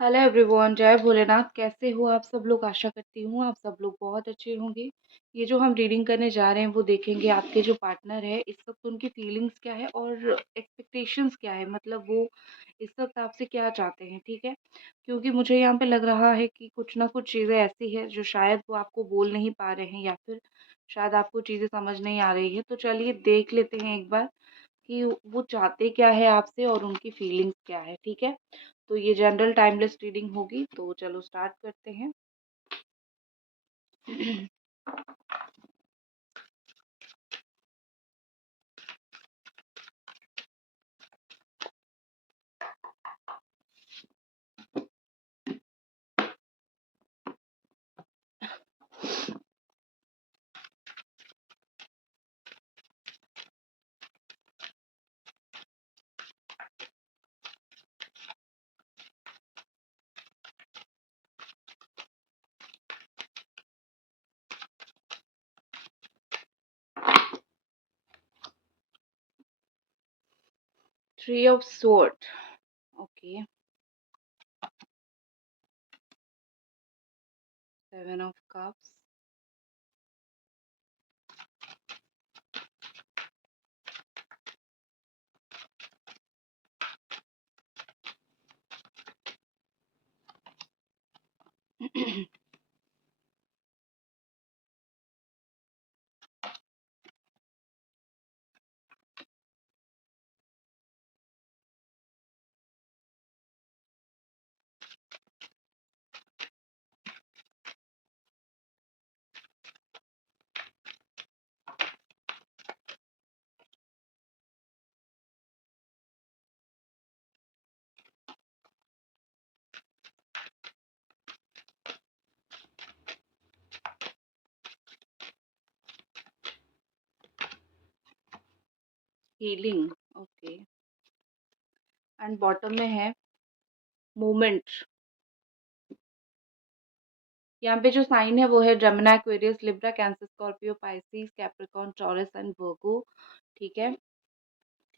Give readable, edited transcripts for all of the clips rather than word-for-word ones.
Hello everyone, जय भोलेनाथ। कैसे हो आप सब लोग? आशा करती हूँ आप सब लोग बहुत अच्छे होंगे। ये जो हम रीडिंग करने जा रहे हैं वो देखेंगे आपके जो पार्टनर है इस वक्त उनकी फीलिंग्स क्या है और एक्सपेक्टेशंस क्या है, मतलब वो इस वक्त आपसे क्या चाहते हैं। ठीक है, क्योंकि मुझे यहाँ पे लग रहा है कि कुछ ना कुछ चीज़ें ऐसी है जो शायद वो आपको बोल नहीं पा रहे हैं या फिर शायद आपको चीज़ें समझ नहीं आ रही है। तो चलिए देख लेते हैं एक बार कि वो चाहते क्या है आपसे और उनकी फीलिंग्स क्या है। ठीक है, तो ये जनरल टाइमलेस रीडिंग होगी, तो चलो स्टार्ट करते हैं। 3 of sword, okay. 7 of cups, healing, okay. And bottom में है मूवमेंट। यहाँ पे जो साइन है वो है Jamuna, Aquarius, Libra, cancer, Scorpio, Pisces, Capricorn, taurus and वर्गो। ठीक है,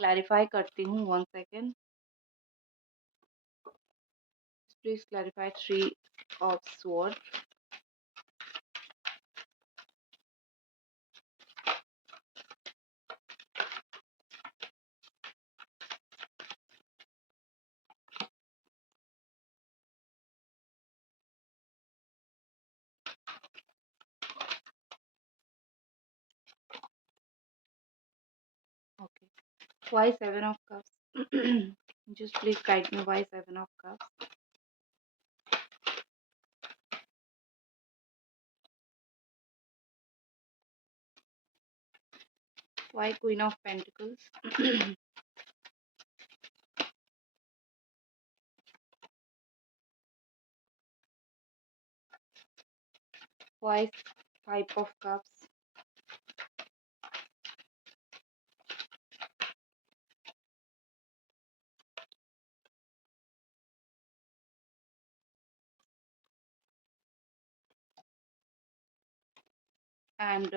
क्लैरिफाई करती हूँ, 1 second please. Clarify 3 of sword, okay. Why 7 of cups? Just please guide me, why 7 of cups? Why Queen of Pentacles? Why 5 of Cups? And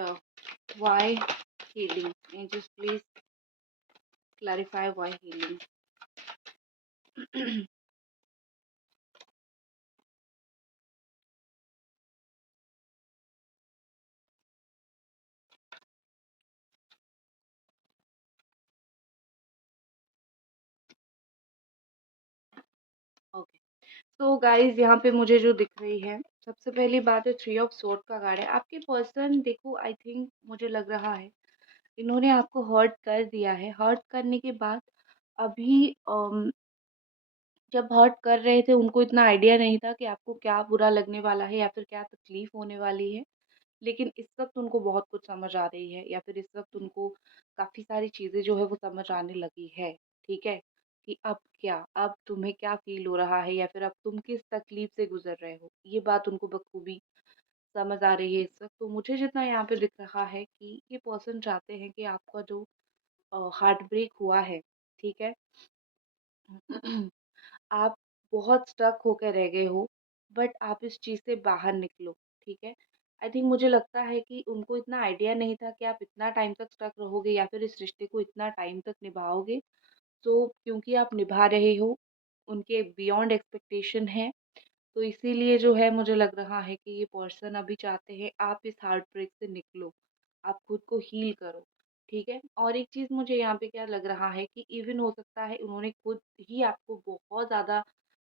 why healing? Angels, please clarify why healing. Okay, तो guys यहाँ पे मुझे जो दिख रही है, सबसे पहली बात है 3 ऑफ सोर्ड का कार्ड है। आपके पर्सन देखो, आई थिंक मुझे लग रहा है इन्होंने आपको हर्ट कर दिया है। हर्ट करने के बाद अभी जब हर्ट कर रहे थे उनको इतना आइडिया नहीं था कि आपको क्या बुरा लगने वाला है या फिर क्या तकलीफ होने वाली है। लेकिन इस वक्त उनको बहुत कुछ समझ आ रही है या फिर इस वक्त उनको काफ़ी सारी चीज़ें जो है वो समझ आने लगी है। ठीक है, कि अब क्या, अब तुम्हें क्या फ़ील हो रहा है या फिर अब तुम किस तकलीफ़ से गुज़र रहे हो, ये बात उनको बखूबी समझ आ रही है इस वक्त। तो मुझे जितना यहाँ पे दिख रहा है कि ये पर्सन चाहते हैं कि आपका जो हार्ट ब्रेक हुआ है, ठीक है, आप बहुत स्टक होकर रह गए हो, बट आप इस चीज़ से बाहर निकलो। ठीक है, आई थिंक मुझे लगता है कि उनको इतना आइडिया नहीं था कि आप इतना टाइम तक स्टक रहोगे या फिर इस रिश्ते को इतना टाइम तक निभाओगे। तो क्योंकि आप निभा रहे हो, उनके बियॉन्ड एक्सपेक्टेशन है। तो इसीलिए जो है मुझे लग रहा है कि ये पर्सन अभी चाहते हैं आप इस हार्ट ब्रेक से निकलो, आप खुद को हील करो, ठीक है? और एक चीज़ मुझे यहाँ पे क्या लग रहा है कि इवन हो सकता है उन्होंने खुद ही आपको बहुत ज़्यादा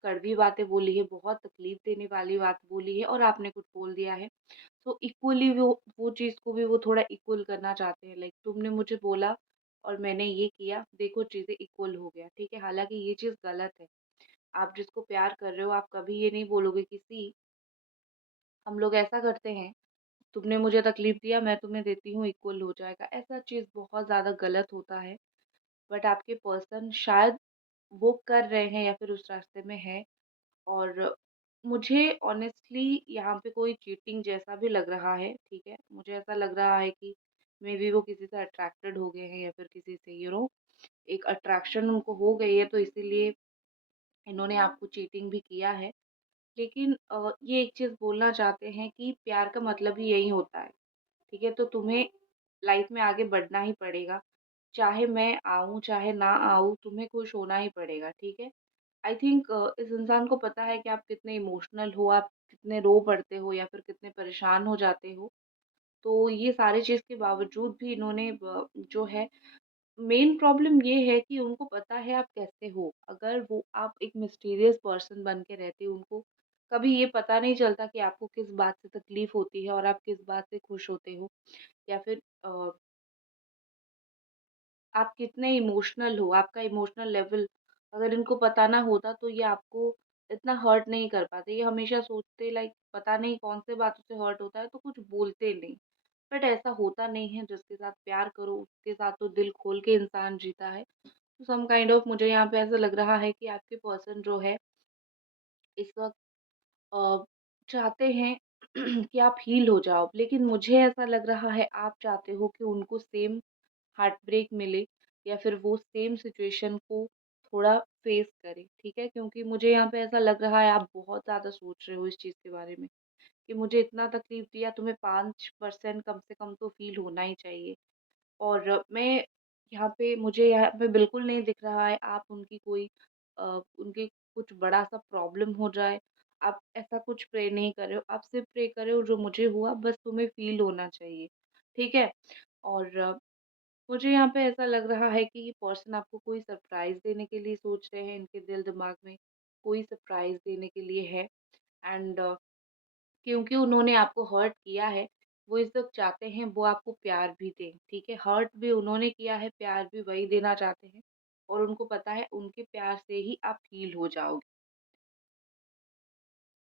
कड़वी बातें बोली है, बहुत तकलीफ देने वाली बात बोली है और आपने कुछ बोल दिया है। तो इक्वली वो चीज़ को भी वो थोड़ा इक्वल करना चाहते हैं, लाइक तुमने मुझे बोला और मैंने ये किया, देखो चीज़ें इक्वल हो गया, ठीक है? हालाँकि ये चीज़ गलत है। आप जिसको प्यार कर रहे हो, आप कभी ये नहीं बोलोगे कि सी हम लोग ऐसा करते हैं, तुमने मुझे तकलीफ दिया, मैं तुम्हें देती हूँ, इक्वल हो जाएगा। ऐसा चीज़ बहुत ज़्यादा गलत होता है। बट आपके पर्सन शायद वो कर रहे हैं या फिर उस रास्ते में है। और मुझे ऑनेस्टली यहाँ पे कोई चीटिंग जैसा भी लग रहा है, ठीक है? मुझे ऐसा लग रहा है कि मेबी वो किसी से अट्रैक्टेड हो गए हैं या फिर किसी से एक अट्रैक्शन उनको हो गई है, तो इसीलिए इन्होंने आपको चीटिंग भी किया है। लेकिन ये एक चीज़ बोलना चाहते हैं कि प्यार का मतलब ही यही होता है, ठीक है? तो तुम्हें लाइफ में आगे बढ़ना ही पड़ेगा। चाहे मैं आऊँ, चाहे ना आऊँ, तुम्हें खुश होना ही पड़ेगा, ठीक है? आई थिंक इस इंसान को पता है कि आप कितने इमोशनल हो, आप कितने रो पड़ते हो या फिर कितने परेशान हो जाते हो। तो ये सारी चीज़ के बावजूद भी इन्होंने जो है मेन प्रॉब्लम ये है कि उनको पता है आप कैसे हो। अगर वो आप एक मिस्टीरियस पर्सन बन के रहते हो, उनको कभी ये पता नहीं चलता कि आपको किस बात से तकलीफ होती है और आप किस बात से खुश होते हो या फिर आप कितने इमोशनल हो, आपका इमोशनल लेवल अगर इनको पता ना होता तो ये आपको इतना हर्ट नहीं कर पाते। ये हमेशा सोचते लाइक पता नहीं कौन से बातों से हर्ट होता है तो कुछ बोलते नहीं। बट ऐसा होता नहीं है, जिसके साथ प्यार करो उसके साथ तो दिल खोल के इंसान जीता है। तो सम काइंड ऑफ मुझे यहाँ पे ऐसा लग रहा है कि आपके पर्सन जो है इस वक़्त अ, चाहते हैं कि आप हील हो जाओ। लेकिन मुझे ऐसा लग रहा है आप चाहते हो कि उनको सेम हार्ट ब्रेक मिले या फिर वो सेम सिचुएशन को थोड़ा फेस करे, ठीक है? क्योंकि मुझे यहाँ पे ऐसा लग रहा है आप बहुत ज़्यादा सोच रहे हो इस चीज़ के बारे में कि मुझे इतना तकलीफ दिया, तुम्हें 5% कम से कम तो फ़ील होना ही चाहिए। और मैं यहाँ पे मुझे यहाँ पे बिल्कुल नहीं दिख रहा है आप उनकी कुछ बड़ा-सा प्रॉब्लम हो जाए, आप ऐसा कुछ प्रे नहीं कर रहे हो। आप सिर्फ़ प्रे कर रहे हो जो मुझे हुआ बस तुम्हें फ़ील होना चाहिए, ठीक है? और मुझे यहाँ पे ऐसा लग रहा है कि ये पर्सन आपको कोई सरप्राइज़ देने के लिए सोच रहे हैं, इनके दिल-दिमाग में कोई सरप्राइज़ देने के लिए है। एंड क्योंकि उन्होंने आपको हर्ट किया है, वो इस वक़्त चाहते हैं वो आपको प्यार भी दें, ठीक है? हर्ट भी उन्होंने किया है, प्यार भी वही देना चाहते हैं और उनको पता है उनके प्यार से ही आप हील हो जाओगे।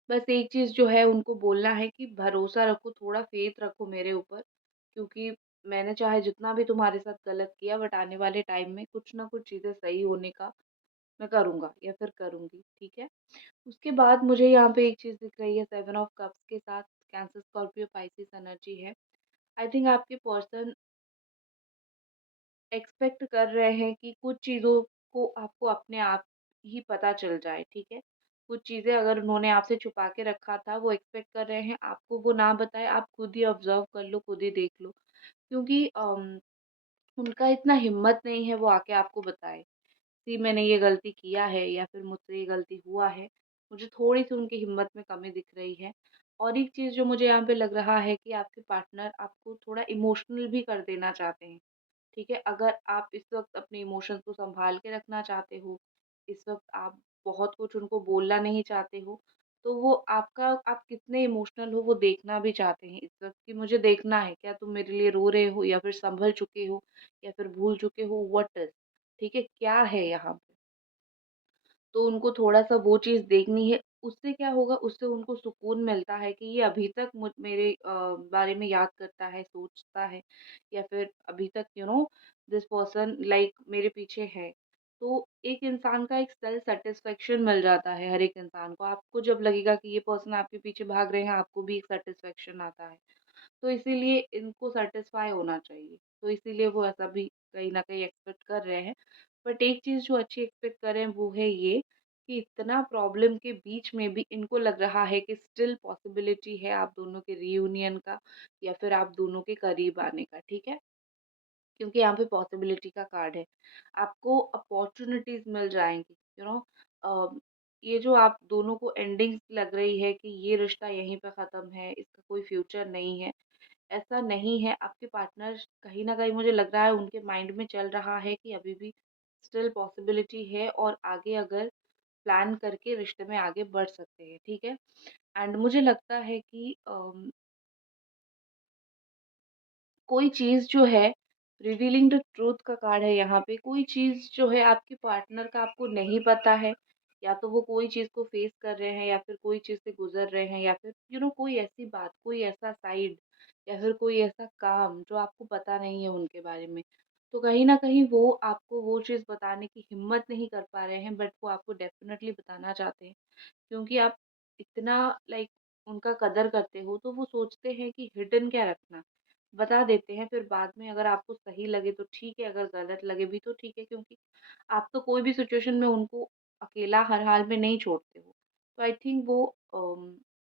बस एक चीज़ जो है उनको बोलना है कि भरोसा रखो, थोड़ा फ़ेथ रखो मेरे ऊपर, क्योंकि मैंने चाहे जितना भी तुम्हारे साथ गलत किया बट आने वाले टाइम में कुछ ना कुछ चीज़ें सही होने का मैं करूँगा या फिर करूँगी, ठीक है? उसके बाद मुझे यहाँ पे एक चीज़ दिख रही है 7 ऑफ कप्स के साथ कैंसर, स्कॉर्पियो, पाइसेस एनर्जी है। आई थिंक आपके पर्सन एक्सपेक्ट कर रहे हैं कि कुछ चीज़ों को आपको अपने आप ही पता चल जाए, ठीक है? कुछ चीज़ें अगर उन्होंने आपसे छुपा के रखा था, वो एक्सपेक्ट कर रहे हैं आपको वो ना बताएँ, आप खुद ही ऑब्ज़र्व कर लो, खुद ही देख लो। क्योंकि उनका इतना हिम्मत नहीं है वो आके आपको बताए कि मैंने ये गलती किया है या फिर मुझसे ये गलती हुआ है। मुझे थोड़ी-सी उनकी हिम्मत में कमी दिख रही है। और एक चीज़ जो मुझे यहाँ पे लग रहा है कि आपके पार्टनर आपको थोड़ा इमोशनल भी कर देना चाहते हैं। ठीक है? अगर आप इस वक़्त अपने इमोशंस को सँभाल के रखना चाहते हो, इस वक़्त आप बहुत कुछ उनको बोलना नहीं चाहते हो, तो वो आप कितने इमोशनल हो वो देखना भी चाहते हैं इस वक़्त कि मुझे देखना है, क्या तुम मेरे लिए रो रहे हो या फिर सँभल चुके हो या फिर भूल चुके हो, व्हाट इज़ ठीक है? क्या है यहाँ पे? तो उनको थोड़ा-सा वो चीज़ देखनी है। उससे क्या होगा, उससे उनको सुकून मिलता है कि ये अभी तक मेरे बारे में याद करता है, सोचता है या फिर अभी तक दिस पर्सन लाइक मेरे पीछे है। तो एक इंसान का एक सेल्फ सैटिस्फैक्शन मिल जाता है हर एक इंसान को। आपको जब लगेगा कि ये पर्सन आपके पीछे भाग रहे हैं, आपको भी एक सैटिस्फैक्शन आता है। तो इसीलिए इनको सैटिस्फाई होना चाहिए। तो इसीलिए वो ऐसा भी कहीं न कहीं एक्सपेक्ट कर रहे हैं। बट एक चीज़ जो अच्छी एक्सपेक्ट कर रहे हैं वो है ये कि इतना प्रॉब्लम के बीच में भी इनको लग रहा है कि स्टिल पॉसिबिलिटी है आप दोनों के रियूनियन का या फिर आप दोनों के करीब आने का, ठीक है? क्योंकि यहाँ पे पॉसिबिलिटी का कार्ड है। आपको अपॉर्च्युनिटीज़ मिल जाएँगी, अ, ये जो आप दोनों को एंडिंग लग रही है कि ये रिश्ता यहीं पे ख़त्म है, इसका कोई फ्यूचर नहीं है, ऐसा नहीं है। आपके पार्टनर कहीं न कहीं मुझे लग रहा है उनके माइंड में चल रहा है कि अभी भी स्टिल पॉसिबिलिटी है और आगे अगर प्लान करके रिश्ते में आगे बढ़ सकते हैं, ठीक है? एंड मुझे लगता है कि कोई चीज़ जो है रिवीलिंग द ट्रुथ का कार्ड है यहाँ पे। कोई चीज़ जो है आपके पार्टनर का आपको नहीं पता है, या तो वो कोई चीज़ को फेस कर रहे हैं या फिर कोई चीज़ से गुज़र रहे हैं या फिर कोई ऐसी बात, कोई ऐसा साइड या फिर कोई ऐसा काम जो आपको पता नहीं है उनके बारे में। तो कहीं न कहीं वो आपको वो चीज़ बताने की हिम्मत नहीं कर पा रहे हैं, बट वो आपको डेफ़िनेटली बताना चाहते हैं। क्योंकि आप इतना लाइक उनका कदर करते हो, तो वो सोचते हैं कि हिडन क्या रखना, बता देते हैं, फिर बाद में अगर आपको सही लगे तो ठीक है, अगर गलत लगे भी तो ठीक है, क्योंकि आप तो कोई भी सिचुएशन में उनको अकेला हर हाल में नहीं छोड़ते हो। तो आई थिंक वो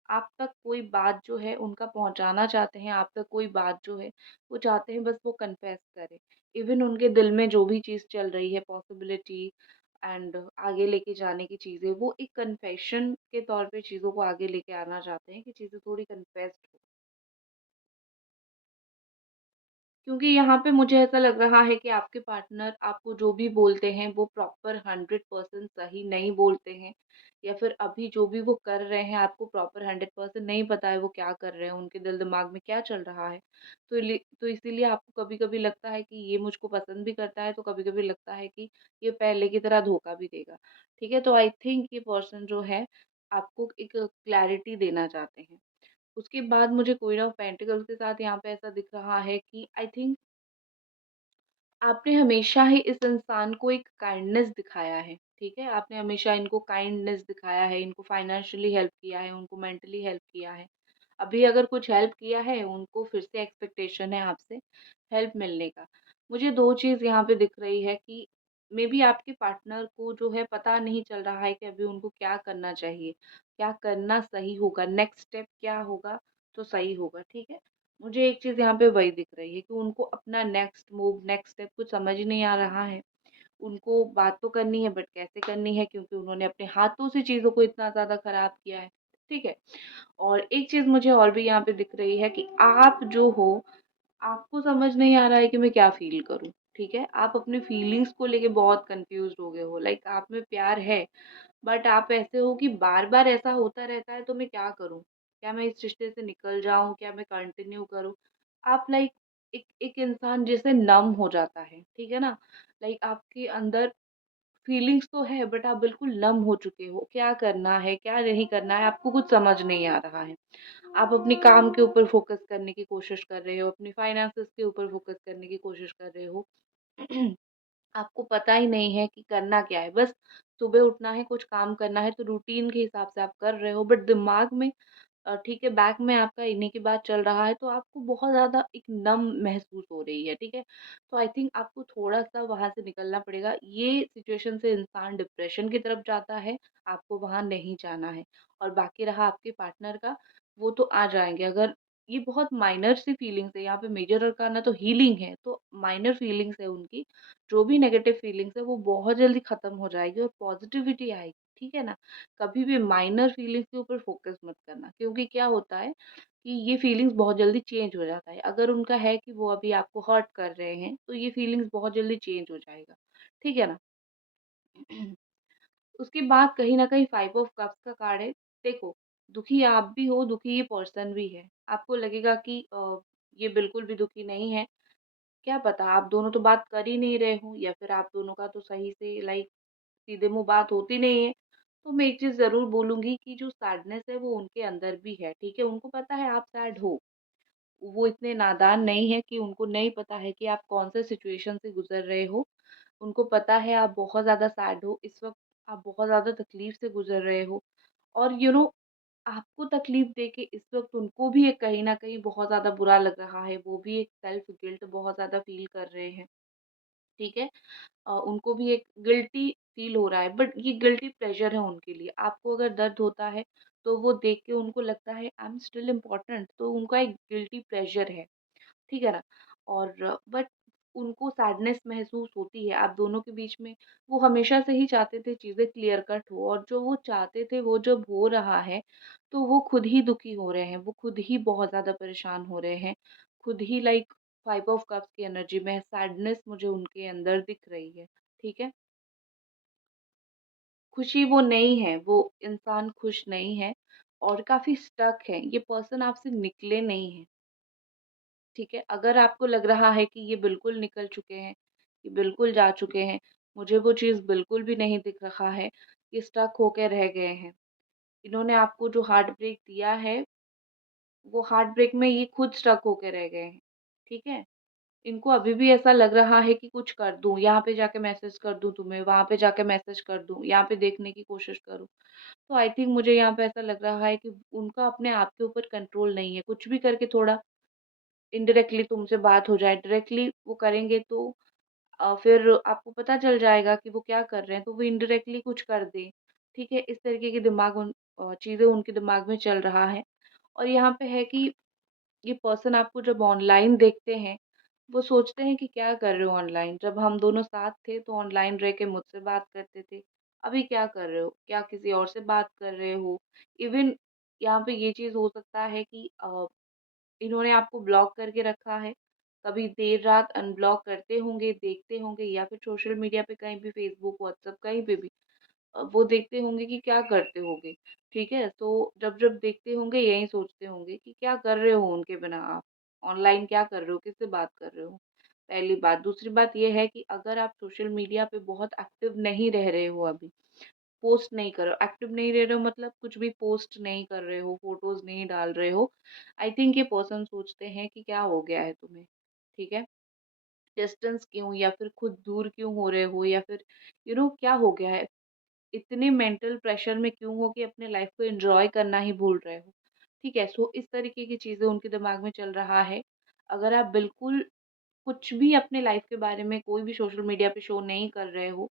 आप तक कोई बात जो है उनका पहुंचाना चाहते हैं, आप तक कोई बात जो है वो चाहते हैं बस वो कन्फेस करें। इवन उनके दिल में जो भी चीज़ चल रही है, पॉसिबिलिटी एंड आगे लेके जाने की चीज़ें, वो एक कन्फेशन के तौर पे चीज़ों को आगे लेके आना चाहते हैं कि चीज़ें थोड़ी कन्फेस्ड हो। क्योंकि यहाँ पे मुझे ऐसा लग रहा है कि आपके पार्टनर आपको जो भी बोलते हैं वो प्रॉपर 100% सही नहीं बोलते हैं, या फिर अभी जो भी वो कर रहे हैं आपको प्रॉपर 100% नहीं पता है वो क्या कर रहे हैं, उनके दिल दिमाग में क्या चल रहा है। तो इसीलिए आपको कभी-कभी लगता है कि ये मुझको पसंद भी करता है, तो कभी-कभी लगता है कि ये पहले की तरह धोखा भी देगा। ठीक है? तो आई थिंक ये पर्सन जो है आपको एक क्लैरिटी देना चाहते हैं। उसके बाद मुझे क्वीन ऑफ पेंटिकल्स के साथ यहाँ पे ऐसा दिख रहा है कि आई थिंक आपने हमेशा ही इस इंसान को एक काइंडनेस दिखाया है, ठीक है? आपने हमेशा इनको काइंडनेस दिखाया है, इनको फाइनेंशियली हेल्प किया है, उनको मेंटली हेल्प किया है। अभी अगर कुछ हेल्प किया है, उनको फिर से एक्सपेक्टेशन है आपसे हेल्प मिलने का। मुझे 2 चीज़ यहाँ पे दिख रही है कि मेबी आपके पार्टनर को जो है पता नहीं चल रहा है कि अभी उनको क्या करना चाहिए, क्या करना सही होगा, नेक्स्ट स्टेप क्या होगा तो सही होगा, ठीक है? मुझे एक चीज़ यहाँ पे वही दिख रही है कि उनको अपना नेक्स्ट मूव, नेक्स्ट स्टेप कुछ समझ ही नहीं आ रहा है। उनको बात तो करनी है बट कैसे करनी है, क्योंकि उन्होंने अपने हाथों से चीज़ों को इतना ज़्यादा खराब किया है, ठीक है? और एक चीज़ मुझे और भी यहाँ पे दिख रही है कि आप जो हो, आपको समझ नहीं आ रहा है कि मैं क्या फ़ील करूँ, ठीक है? आप अपनी फीलिंग्स को लेके बहुत कन्फ्यूज़्ड हो गए हो, लाइक आप में प्यार है बट आप ऐसे हो कि बार-बार ऐसा होता रहता है तो मैं क्या करूँ? क्या मैं इस रिश्ते से निकल जाऊँ? क्या मैं कंटिन्यू करूँ? आप लाइक एक एक इंसान जैसे नम हो जाता है, ठीक है ना? लाइक आपके अंदर फीलिंग्स तो है बट आप बिल्कुल नम हो चुके हो। क्या करना है, क्या नहीं करना है, आपको कुछ समझ नहीं आ रहा है। आप अपने काम के ऊपर फ़ोकस करने की कोशिश कर रहे हो, अपनी फाइनेंसेस के ऊपर फ़ोकस करने की कोशिश कर रहे हो। आपको पता ही नहीं है कि करना क्या है। बस सुबह उठना है, कुछ काम करना है तो रूटीन के हिसाब से आप कर रहे हो, बट दिमाग में ठीक है, बैक में आपका इन्हीं की बात चल रहा है, तो आपको बहुत ज़्यादा एक नम महसूस हो रही है, ठीक है? तो आई थिंक आपको थोड़ा-सा वहाँ से निकलना पड़ेगा। ये सिचुएशन से इंसान डिप्रेशन की तरफ जाता है, आपको वहाँ नहीं जाना है। और बाकी रहा आपके पार्टनर का, वो तो आ जाएँगे। अगर ये बहुत माइनर सी फीलिंग्स है, यहाँ पे मेजर अरकाना तो हीलिंग है, तो माइनर फीलिंग्स है उनकी। जो भी नेगेटिव फीलिंग्स है वो बहुत जल्दी खत्म हो जाएगी और पॉजिटिविटी आएगी, ठीक है ना? कभी भी माइनर फीलिंग्स के ऊपर फोकस मत करना, क्योंकि क्या होता है कि ये फीलिंग्स बहुत जल्दी चेंज हो जाता है। अगर उनका है कि वो अभी आपको हर्ट कर रहे हैं, तो ये फीलिंग्स बहुत जल्दी चेंज हो जाएगा, ठीक है ना? उसके बाद कहीं न कहीं 5 ऑफ कप्स का कार्ड है। देखो, दुखी आप भी हो, दुखी ये पर्सन भी है। आपको लगेगा कि ये बिल्कुल भी दुखी नहीं है। क्या पता आप दोनों तो बात कर ही नहीं रहे हो, या फिर आप दोनों का तो सही से लाइक सीधे मुँह बात होती नहीं है। तो मैं एक चीज़ ज़रूर बोलूँगी कि जो सैडनेस है वो उनके अंदर भी है, ठीक है? उनको पता है आप सैड हो। वो इतने नादान नहीं है कि उनको नहीं पता है कि आप कौन-से सिचुएशन से गुज़र रहे हो। उनको पता है आप बहुत ज़्यादा सैड हो, इस वक़्त आप बहुत ज़्यादा तकलीफ़ से गुज़र रहे हो, और आपको तकलीफ़ देके इस वक़्त उनको भी एक कहीं न कहीं बहुत ज़्यादा बुरा लग रहा है। वो भी एक सेल्फ गिल्ट बहुत ज़्यादा फ़ील कर रहे हैं, ठीक है? उनको भी एक गिल्टी फ़ील हो रहा है, बट ये गिल्टी प्लेज़र है उनके लिए। आपको अगर दर्द होता है, तो वो देख के उनको लगता है आई एम स्टिल इम्पोर्टेंट, तो उनका एक गिल्टी प्लेज़र है, ठीक है ना? और बट उनको सैडनेस महसूस होती है आप दोनों के बीच में। वो हमेशा से ही चाहते थे चीज़ें क्लियर कट हो, और जो वो चाहते थे वो जब हो रहा है, तो वो खुद ही दुखी हो रहे हैं, वो खुद ही बहुत ज़्यादा परेशान हो रहे हैं। खुद ही लाइक 5 ऑफ कप्स की एनर्जी में सैडनेस मुझे उनके अंदर दिख रही है, ठीक है? खुशी वो नहीं है, वो इंसान खुश नहीं है और काफ़ी स्टक है। ये पर्सन आपसे निकले नहीं हैं, ठीक है? अगर आपको लग रहा है कि ये बिल्कुल निकल चुके हैं, ये बिल्कुल जा चुके हैं, मुझे वो चीज़ बिल्कुल भी नहीं दिख रहा है, ये स्टक होके रह गए हैं। इन्होंने आपको जो हार्ट ब्रेक दिया है, वो हार्ट ब्रेक में ये खुद स्टक होके रह गए हैं, ठीक है? इनको अभी भी ऐसा लग रहा है कि कुछ कर दूँ, यहाँ पे जाके मैसेज कर दूँ तुम्हें, वहाँ पे जाके मैसेज कर दूँ, यहाँ पे देखने की कोशिश करूँ। तो आई थिंक मुझे यहाँ पे ऐसा लग रहा है कि उनका अपने आप के ऊपर कंट्रोल नहीं है। कुछ भी करके थोड़ा इनडायरेक्टली तुमसे बात हो जाए, डायरेक्टली वो करेंगे तो फिर आपको पता चल जाएगा कि वो क्या कर रहे हैं, तो वो इनडायरेक्टली कुछ कर दें, ठीक है? इस तरीके की चीज़ें उनके दिमाग में चल रहा है। और यहाँ पे है कि ये पर्सन आपको जब ऑनलाइन देखते हैं, वो सोचते हैं कि क्या कर रहे हो ऑनलाइन? जब हम दोनों साथ थे तो ऑनलाइन रह के मुझसे बात करते थे। अभी क्या कर रहे हो? क्या किसी और से बात कर रहे हो? इवन यहाँ पे ये चीज़ हो सकता है कि इन्होंने आपको ब्लॉक करके रखा है। कभी देर रात अनब्लॉक करते होंगे, देखते होंगे, या फिर सोशल मीडिया पे कहीं भी फेसबुक, व्हाट्सएप कहीं पे भी वो देखते होंगे कि क्या करते होगे, ठीक है? तो जब-जब देखते होंगे यही सोचते होंगे कि क्या कर रहे हो उनके बिना आप? ऑनलाइन क्या कर रहे हो? किससे बात कर रहे हो? पहली बात। दूसरी बात ये है कि अगर आप सोशल मीडिया पे बहुत एक्टिव नहीं रह रहे हो अभी, पोस्ट नहीं कर रहे हो, एक्टिव नहीं रह रहे हो मतलब कुछ भी पोस्ट नहीं कर रहे हो, फोटोज़ नहीं डाल रहे हो, आई थिंक ये पर्सन सोचते हैं कि क्या हो गया है तुम्हें, ठीक है? डिस्टेंस क्यों, या फिर खुद दूर क्यों हो रहे हो, या फिर क्या हो गया है? इतने मेंटल प्रेशर में क्यों हो कि अपने लाइफ को एन्जॉय करना ही भूल रहे हो, ठीक है? सो इस तरीके की चीज़ें उनके दिमाग में चल रहा है। अगर आप बिल्कुल कुछ भी अपने लाइफ के बारे में कोई भी सोशल मीडिया पे शो नहीं कर रहे हो,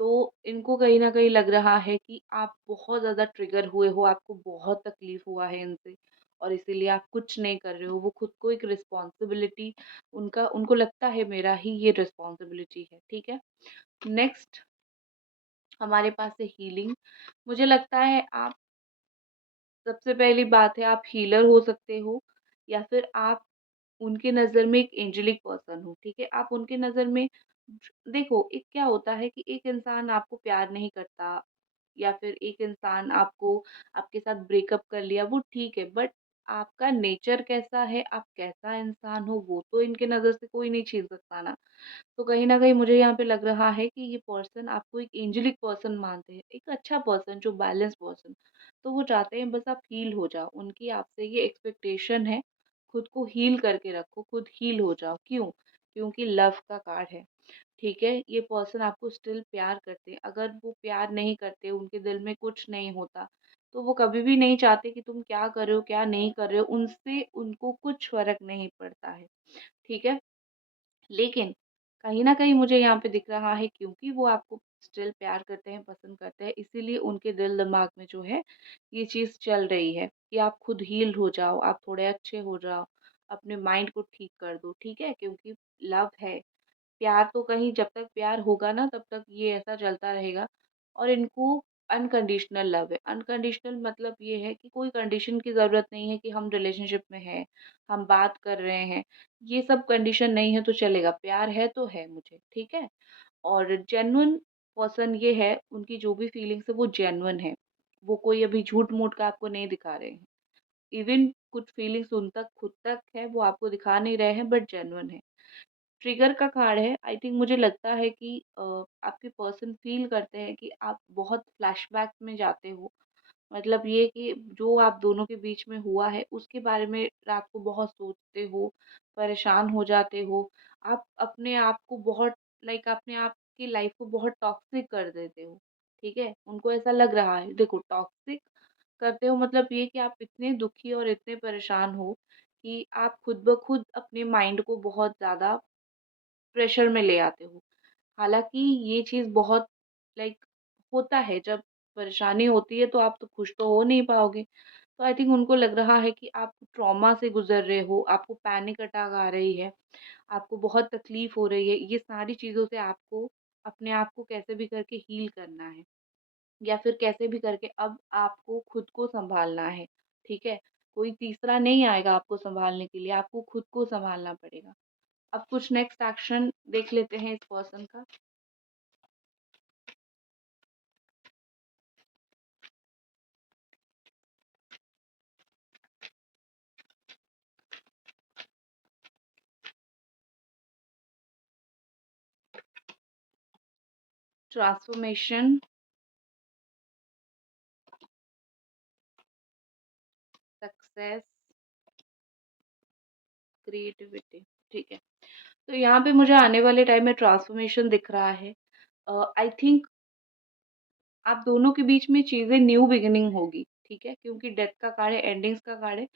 तो इनको कहीं न कहीं लग रहा है कि आप बहुत ज़्यादा ट्रिगर हुए हो, आपको बहुत तकलीफ़ हुआ है इनसे, और इसीलिए आप कुछ नहीं कर रहे हो। वो खुद को एक रिस्पॉन्सिबिलिटी, उनका उनको लगता है मेरा ही ये रिस्पॉन्सिबिलिटी है, ठीक है? नेक्स्ट हमारे पास है हीलिंग। मुझे लगता है आप, सबसे पहली बात है, आप हीलर हो सकते हो, या फिर आप उनके नज़र में एक एंजेलिक पर्सन हो, ठीक है? आप उनके नज़र में देखो, एक क्या होता है कि एक इंसान आपको प्यार नहीं करता, या फिर एक इंसान आपके साथ ब्रेकअप कर लिया, वो ठीक है, बट आपका नेचर कैसा है, आप कैसा इंसान हो, वो तो इनके नज़र से कोई नहीं छीन सकता ना। तो कहीं न कहीं मुझे यहाँ पे लग रहा है कि ये पर्सन आपको एक एंजेलिक पर्सन मानते हैं, एक अच्छा पर्सन जो बैलेंस पर्सन। तो वो चाहते हैं बस आप हील हो जाओ, उनकी आपसे ये एक्सपेक्टेशन है, खुद को हील करके रखो, खुद हील हो जाओ। क्यों? क्योंकि लव का कार्ड है, ठीक है? ये पर्सन आपको स्टिल प्यार करते हैं, अगर वो प्यार नहीं करते, उनके दिल में कुछ नहीं होता, तो वो कभी भी नहीं चाहते कि तुम क्या कर रहे हो, क्या नहीं कर रहे हो, उनसे उनको कुछ फ़र्क नहीं पड़ता है, ठीक है? लेकिन कहीं न कहीं मुझे यहाँ पे दिख रहा है, क्योंकि वो आपको स्टिल प्यार करते हैं, पसंद करते हैं, इसीलिए उनके दिल-दिमाग में जो है ये चीज़ चल रही है कि आप खुद हील हो जाओ, आप थोड़े अच्छे हो जाओ, अपने माइंड को ठीक कर दो, ठीक है? क्योंकि लव है, प्यार तो कहीं जब तक प्यार होगा ना तब तक ये ऐसा चलता रहेगा, और इनको अनकंडीशनल लव है। अनकंडीशनल मतलब ये है कि कोई कंडीशन की ज़रूरत नहीं है कि हम रिलेशनशिप में हैं, हम बात कर रहे हैं, ये सब कंडीशन नहीं है तो चलेगा, प्यार है तो है मुझे, ठीक है? और जेन्युइन पर्सन ये है, उनकी जो भी फीलिंग्स है वो जेन्युइन है। वो कोई अभी झूठ-मूठ का आपको नहीं दिखा रहे हैं। इवन कुछ फीलिंग्स उन तक खुद तक है, वो आपको दिखा नहीं रहे हैं, बट जेन्युइन है। ट्रिगर का कार्ड है, आई थिंक मुझे लगता है कि आपके पर्सन फ़ील करते हैं कि आप बहुत फ्लैशबैक में जाते हो। मतलब ये कि जो आप दोनों के बीच में हुआ है, उसके बारे में रात को बहुत सोचते हो, परेशान हो जाते हो। आप अपने आप को बहुत लाइक अपने आप की लाइफ़ को बहुत टॉक्सिक कर देते हो, ठीक है? उनको ऐसा लग रहा है। देखो, टॉक्सिक करते हो मतलब ये कि आप इतने दुखी और इतने परेशान हो कि आप खुद ब खुद अपने माइंड को बहुत ज़्यादा प्रेशर में ले आते हो। हालाँकि ये चीज़ बहुत लाइक होता है, जब परेशानी होती है तो आप तो खुश तो हो नहीं पाओगे। तो आई थिंक उनको लग रहा है कि आप ट्रॉमा से गुज़र रहे हो, आपको पैनिक अटैक आ रही है, आपको बहुत तकलीफ़ हो रही है। ये सारी चीज़ों से आपको अपने आप को कैसे भी करके हील करना है, या फिर कैसे भी करके अब आपको खुद को सँभालना है, ठीक है? कोई तीसरा नहीं आएगा आपको सँभालने के लिए, आपको खुद को सँभालना पड़ेगा। अब कुछ नेक्स्ट एक्शन देख लेते हैं इस पर्सन का। ट्रांसफॉर्मेशन, सक्सेस, क्रिएटिविटी, ठीक है। तो यहाँ पे मुझे आने वाले टाइम में ट्रांसफॉर्मेशन दिख रहा है। आई थिंक आप दोनों के बीच में चीज़ें न्यू बिगिनिंग होगी, ठीक है? क्योंकि डेथ का कार्ड है, एंडिंग्स का कार्ड है,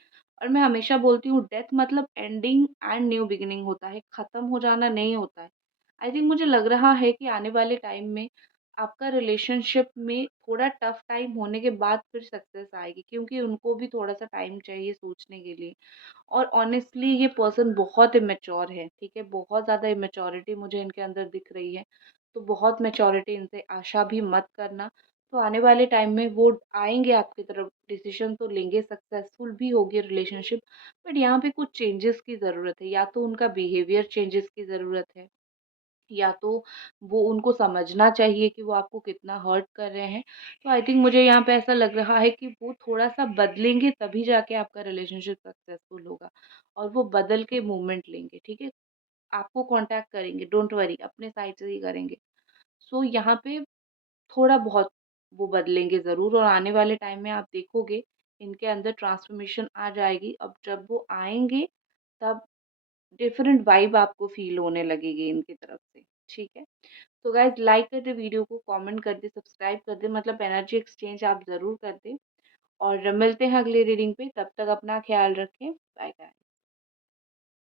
और मैं हमेशा बोलती हूँ डेथ मतलब एंडिंग एंड न्यू बिगिनिंग होता है, खत्म हो जाना नहीं होता है। आई थिंक मुझे लग रहा है कि आने वाले टाइम में आपका रिलेशनशिप में थोड़ा टफ टाइम होने के बाद फिर सक्सेस आएगी, क्योंकि उनको भी थोड़ा-सा टाइम चाहिए सोचने के लिए। और ऑनेस्टली ये पर्सन बहुत इमैच्योर है, ठीक है? बहुत ज़्यादा इमैच्योरिटी मुझे इनके अंदर दिख रही है। तो बहुत मैच्योरिटी इनसे आशा भी मत करना। तो आने वाले टाइम में वो आएँगे आपकी तरफ, डिसीज़न तो लेंगे, सक्सेसफुल भी होगी रिलेशनशिप, बट यहाँ पे कुछ चेंजेस की ज़रूरत है। या तो उनका बिहेवियर चेंजेस की ज़रूरत है, या तो वो उनको समझना चाहिए कि वो आपको कितना हर्ट कर रहे हैं। तो आई थिंक मुझे यहाँ पे ऐसा लग रहा है कि वो थोड़ा-सा बदलेंगे, तभी जाके आपका रिलेशनशिप सक्सेसफुल होगा, और वो बदल के मूवमेंट लेंगे, ठीक है? आपको कॉन्टैक्ट करेंगे, डोंट वरी, अपने साइड से ही करेंगे। सो यहाँ पे थोड़ा बहुत वो बदलेंगे ज़रूर, और आने वाले टाइम में आप देखोगे इनके अंदर ट्रांसफ़ॉर्मेशन आ जाएगी। अब जब वो आएँगे तब डिफरेंट वाइब आपको फ़ील होने लगेगी इनकी तरफ से, ठीक है? तो गाइज़ लाइक कर दें वीडियो को, कमेंट कर दें, सब्सक्राइब कर दें, मतलब एनर्जी एक्सचेंज आप ज़रूर कर दें, और मिलते हैं अगली रीडिंग पे। तब तक अपना ख़्याल रखें। Bye guys.